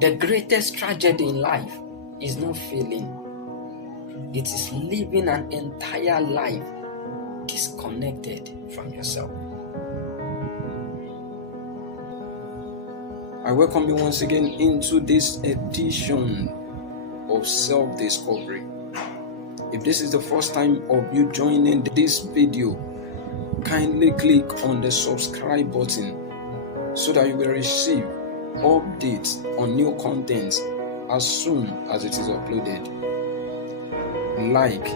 The greatest tragedy in life is not failing. It is living an entire life disconnected from yourself. I welcome you once again into this edition of Self-Discovery. If this is the first time of you joining this video, kindly click on the subscribe button so that you will receive updates on new content as soon as it is uploaded. Like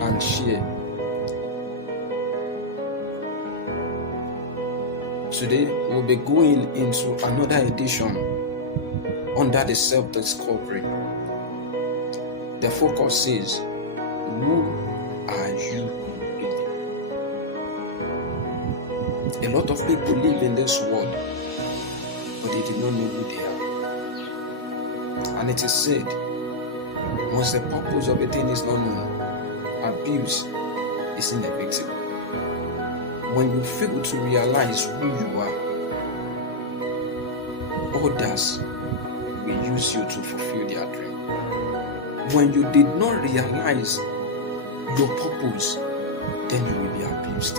and share. Today we'll be going into another edition under the self-discovery. The focus is, who are you really? A lot of people live in this world, but they do not know who they are. And it is said, once the purpose of a thing is not known, abuse is inevitable. When you fail to realize who you are, others will use you to fulfill their dream. When you did not realize your purpose, then you will be abused.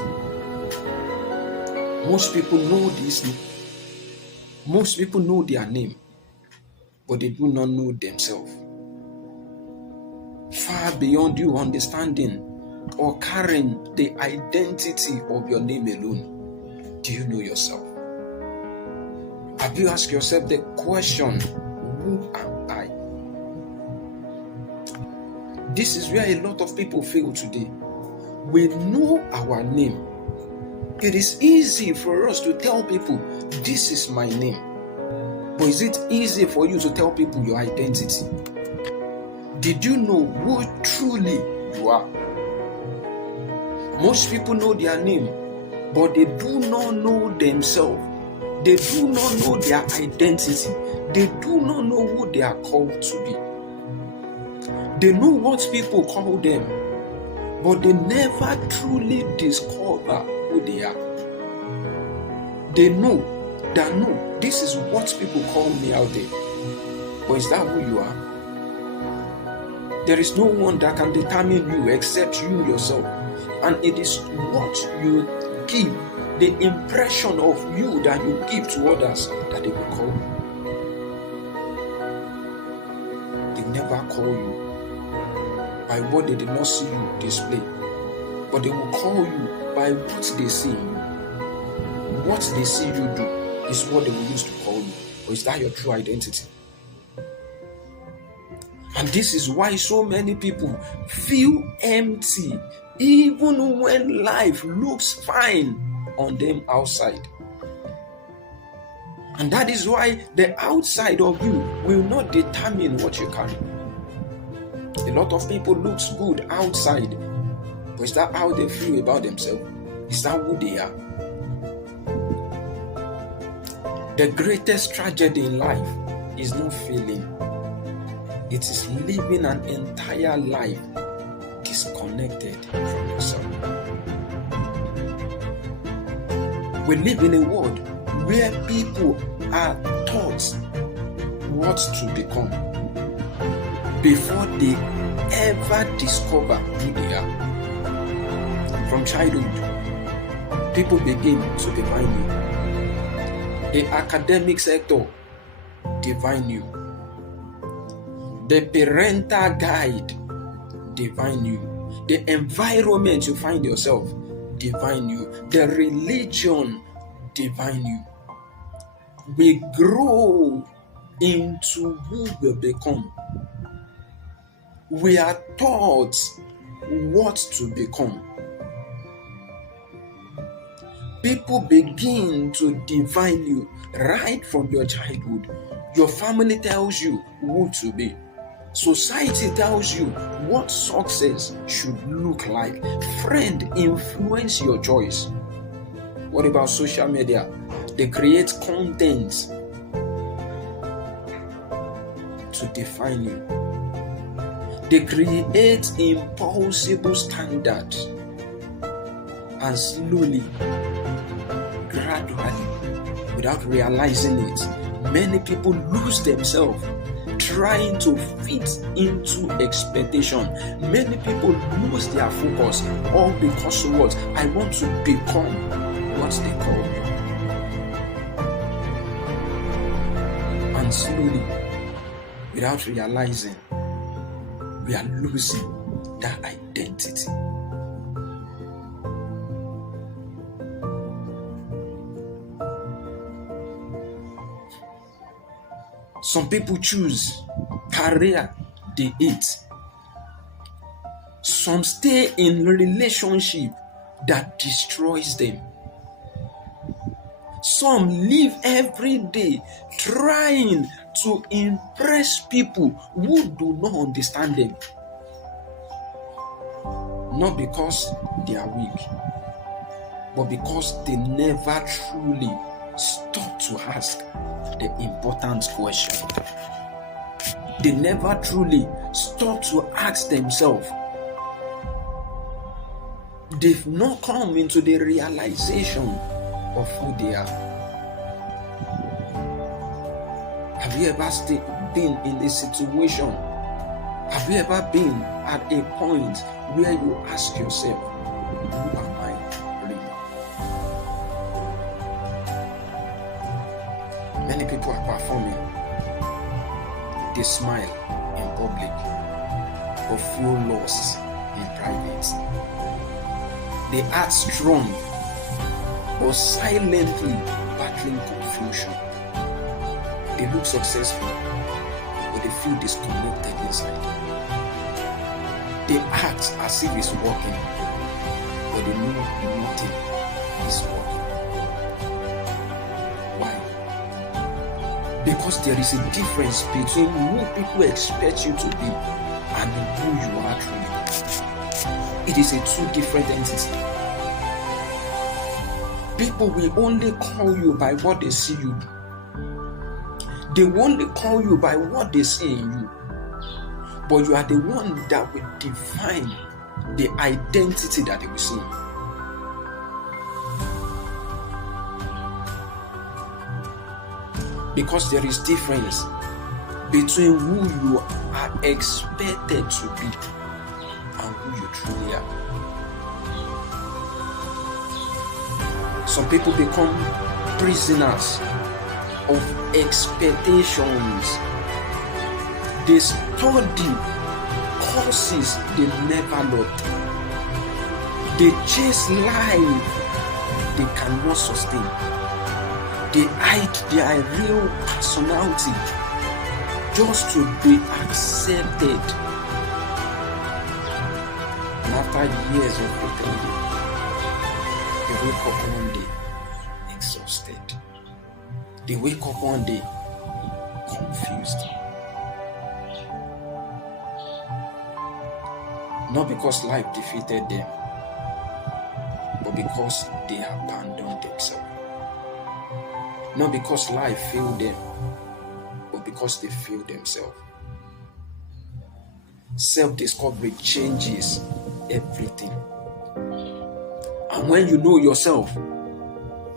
Most people know this. Most people know their name, but they do not know themselves. Far beyond you understanding or carrying the identity of your name alone, do you know yourself? Have you asked yourself the question, who am I? This is where a lot of people fail today. We know our name. It is easy for us to tell people, this is my name. But is it easy for you to tell people your identity? Did you know who truly you are? Most people know their name, but they do not know themselves. They do not know their identity. They do not know who they are called to be. They know what people call them, but they never truly discover who they are. They know that no, this is what people call me out there. But is that who you are? There is no one that can determine you except you yourself. And it is what you give, the impression of you that you give to others, that they will call you. They never call you by what they did not see you display, but they will call you by what they see you. What they see you do is what they will use to call you. Or is that your true identity? And this is why so many people feel empty, even when life looks fine on them outside. And that is why the outside of you will not determine what you carry. A lot of people looks good outside, but is that how they feel about themselves? Is that who they are? The greatest tragedy in life is not failing. It is living an entire life disconnected from yourself. We live in a world where people are taught what to become before they ever discover who they are. From childhood, people begin to define you. The academic sector define you. The parental guide define you. The environment you find yourself define you. The religion define you. We grow into who we become. We are taught what to become. People begin to define you right from your childhood. Your family tells you who to be. Society tells you what success should look like. Friend influence your choice. What about social media? They create content to define you. They create impossible standards, and slowly, gradually, without realizing it, Many people lose themselves trying to fit into expectation. Many people lose their focus all because of what? I want to become what they call me. And slowly, without realizing, we are losing that identity. Some people choose career they hate. Some stay in relationship that destroys them. Some live every day trying to impress people who do not understand them. Not because they are weak, but because they never truly stop to ask the important question. They never truly stop to ask themselves. They've not come into the realization of who they are. Have you ever been in a situation? Have you ever been at a point where you ask yourself, who am I really? Many people are performing. They smile in public, but feel lost in private. They act strong, but silently battling confusion. They look successful, but they feel disconnected inside. They act as if it's working, but they know nothing is working. Why? Because there is a difference between who people expect you to be and who you are truly. It is a two different entity. People will only call you by what they see you do. They will only call you by what they see in you. But you are the one that will define the identity that they will see. Because there is difference between who you are expected to be and who you truly are. Some people become prisoners of expectations. They study courses they never loved. They chase life they cannot sustain. They hide their real personality just to be accepted. And after years of pretending, they wake up one day exhausted. They wake up one day confused. Not because life defeated them, but because they abandoned themselves. Not because life failed them, but because they failed themselves. Self-discovery changes everything. And when you know yourself,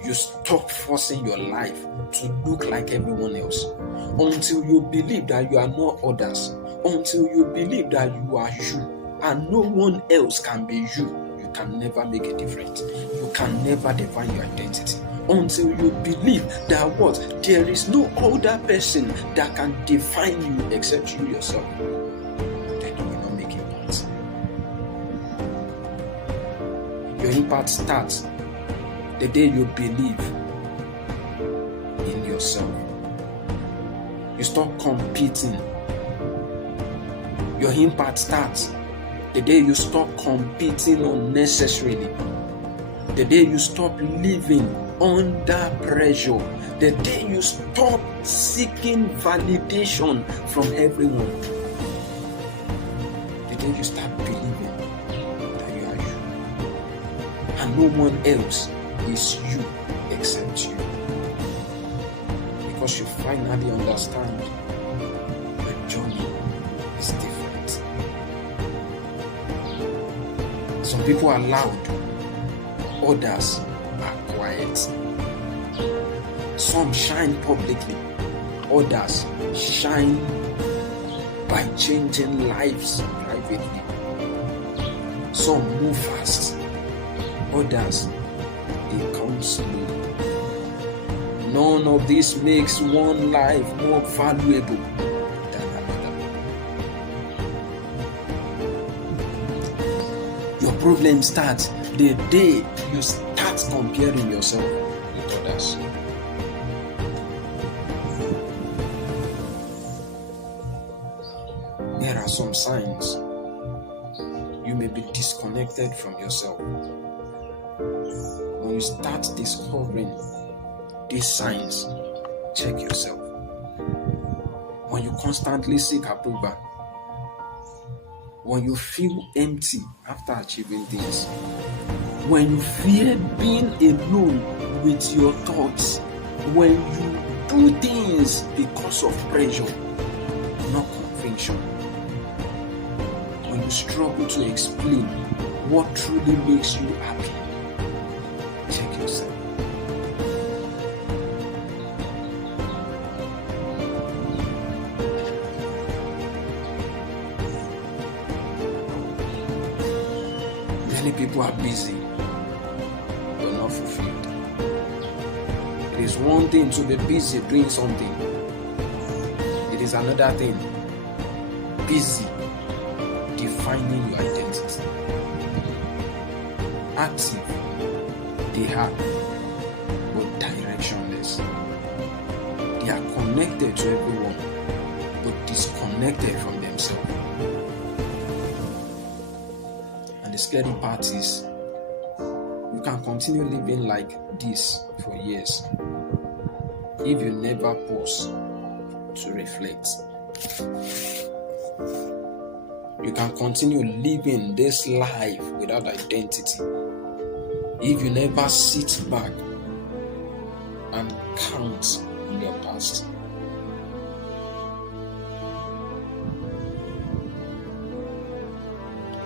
you stop forcing your life to look like everyone else. Until you believe that you are not others. Until you believe that you are you and no one else can be you, you can never make a difference. You can never define your identity. Until you believe that what? There is no other person that can define you except you yourself, then you will not make impact. Your impact starts the day you believe in yourself. You stop competing. Your impact starts the day you stop competing unnecessarily. The day you stop living under pressure. The day you stop seeking validation from everyone. The day you start believing that you are you. And no one else is you except you. Because you finally understand the journey is different. Some people are loud, others are quiet. Some shine publicly, others shine by changing lives privately. Some move fast, others they come slowly. None of this makes one life more valuable than another. Your problem starts the day you start comparing yourself with others. There are some signs you may be disconnected from yourself. When you start discovering these signs, check yourself. When you constantly seek approval, when you feel empty after achieving things, when you fear being alone with your thoughts, when you do things because of pressure, not conviction, when you struggle to explain what truly makes you happy, check yourself. Many people are busy but not fulfilled. It is one thing to be busy doing something. It is another thing busy defining your identity. Active, they are, but directionless. They are connected to everyone, but disconnected from themselves. And the scary part is, you can continue living like this for years if you never pause to reflect. You can continue living this life without identity if you never sit back and count your past.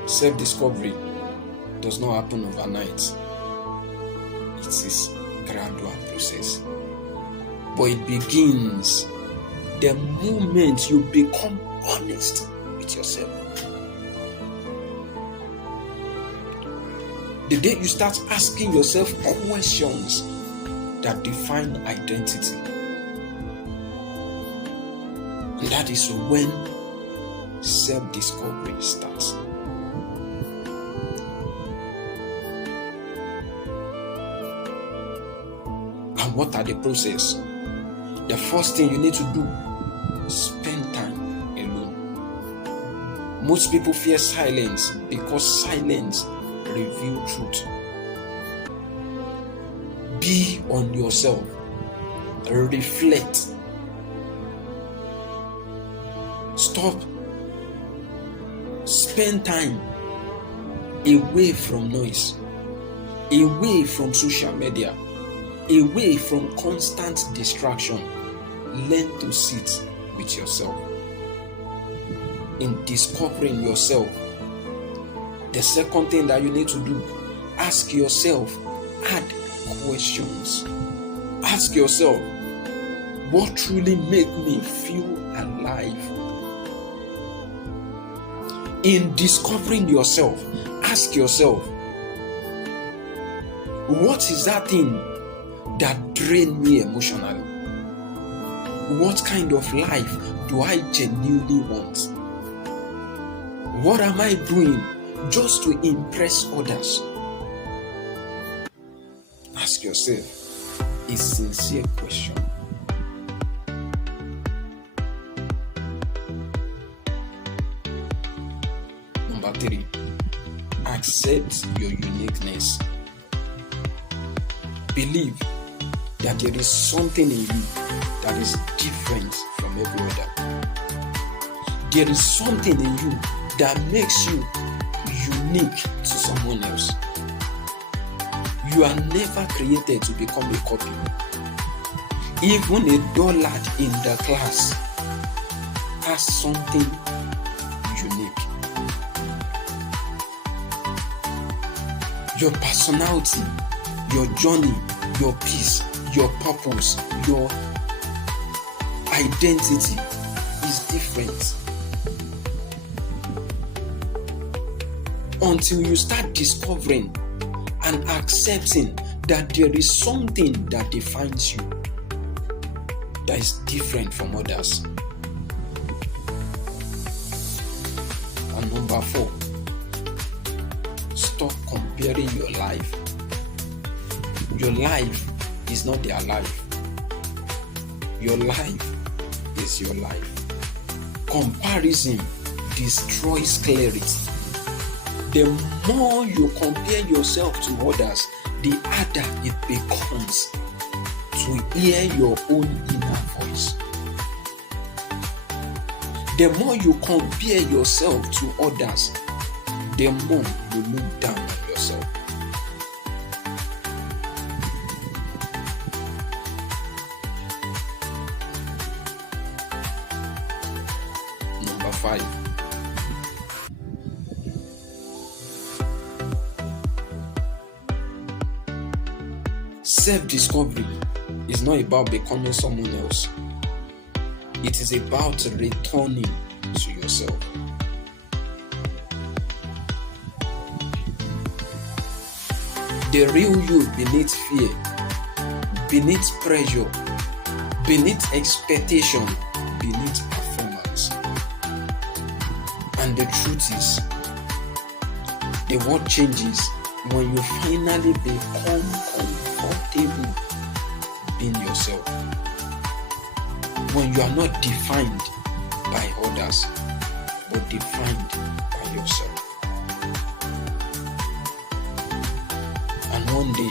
Self-discovery does not happen overnight. It is a gradual process. But it begins the moment you become honest with yourself. The day you start asking yourself questions that define identity. And that is when self-discovery starts. And what are the process? The first thing you need to do, spend time alone. Most people fear silence because silence reveals truth. Be on yourself. Reflect. Stop. Spend time away from noise, away from social media, away from constant distraction. Learn to sit with yourself. In discovering yourself, the second thing that you need to do, ask yourself hard questions. Ask yourself, what truly makes me feel alive? In discovering yourself, ask yourself, what is that thing that drains me emotionally? What kind of life do I genuinely want? What am I doing just to impress others? Ask yourself a sincere question. Number 3, accept your uniqueness. Believe that there is something in you that is different from every other. There is something in you that makes you unique to someone else. You are never created to become a copy. Even a dull lad in the class has something unique. Your personality, your journey, your peace, your purpose, your identity is different. Until you start discovering and accepting that there is something that defines you that is different from others. And number 4, stop comparing your life. Your life is not their life. Your life is your life. Comparison destroys clarity. The more you compare yourself to others, the harder it becomes to hear your own inner voice. The more you compare yourself to others, the more you look down on yourself. Number 5. Self-discovery is not about becoming someone else. It is about returning to yourself. The real you beneath fear, beneath pressure, beneath expectation, beneath performance. And the truth is, the world changes when you finally become comfortable being yourself. When you are not defined by others, but defined by yourself. And one day,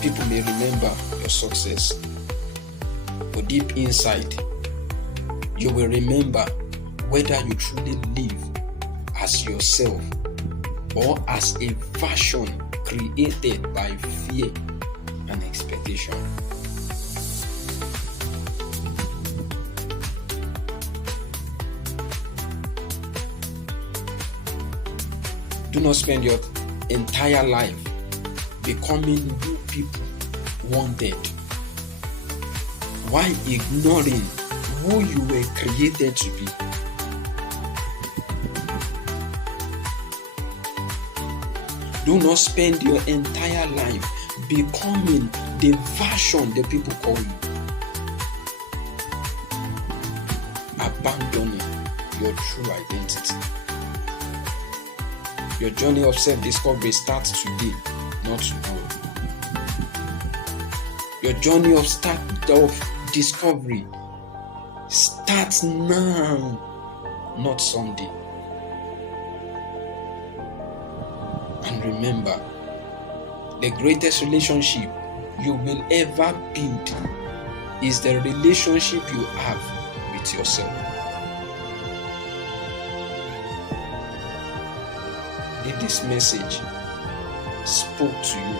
people may remember your success, but deep inside, you will remember whether you truly live as yourself or as a version created by fear and expectation. Do not spend your entire life becoming who people wanted while ignoring who you were created to be. Do not spend your entire life becoming the version the people call you. Abandoning your true identity. Your journey of self-discovery starts today, not tomorrow. Your journey of discovery starts now, not someday. And remember, the greatest relationship you will ever build is the relationship you have with yourself. If this message spoke to you,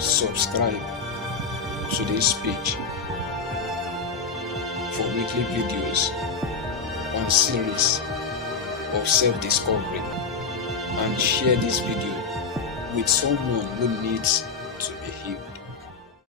subscribe to this page for weekly videos on series of self-discovery, and share this video with someone who needs